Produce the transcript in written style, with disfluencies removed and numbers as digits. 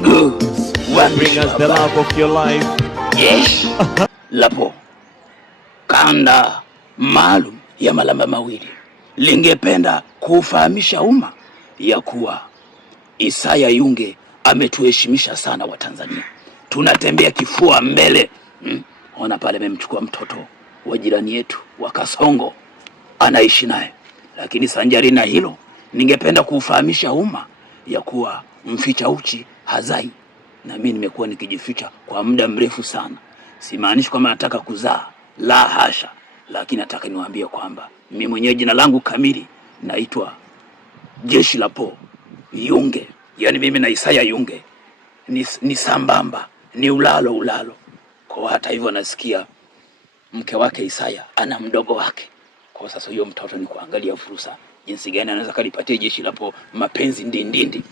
Ndugu bring us the love of your life. Yes. Lapo kanda maalum ya Malamba Mawili lingependa kufahamisha umma ya kuwa Isaya Yunge ametuheshimisha sana Watanzania. Tunatembea kifua mbele. Ona pale amemchukua mtoto wa jirani yetu wa Kasongo, anaishi naye. Lakini sanjari na hilo, ningependa kufahamisha umma ya kuwa mficha uchi hazai, na mimi nimekuwa nikijificha kwa muda mrefu sana. Simaanishi kwamba nataka kuzaa, la hasha, lakini nataka niwaambie kwamba mimi mwenyewe jina langu kamili naitwa Jeshi la Po Yunge. Yaani mimi na Isaya Yunge ni sambamba, ni ulalo. Kwa hata hivyo nasikia mke wake Isaya ana mdogo wake. Kwa sasa huyo mtoto ni kuangalia fursa jinsi gani anaweza kalipatia Jeshi la Po mapenzi ndindindi.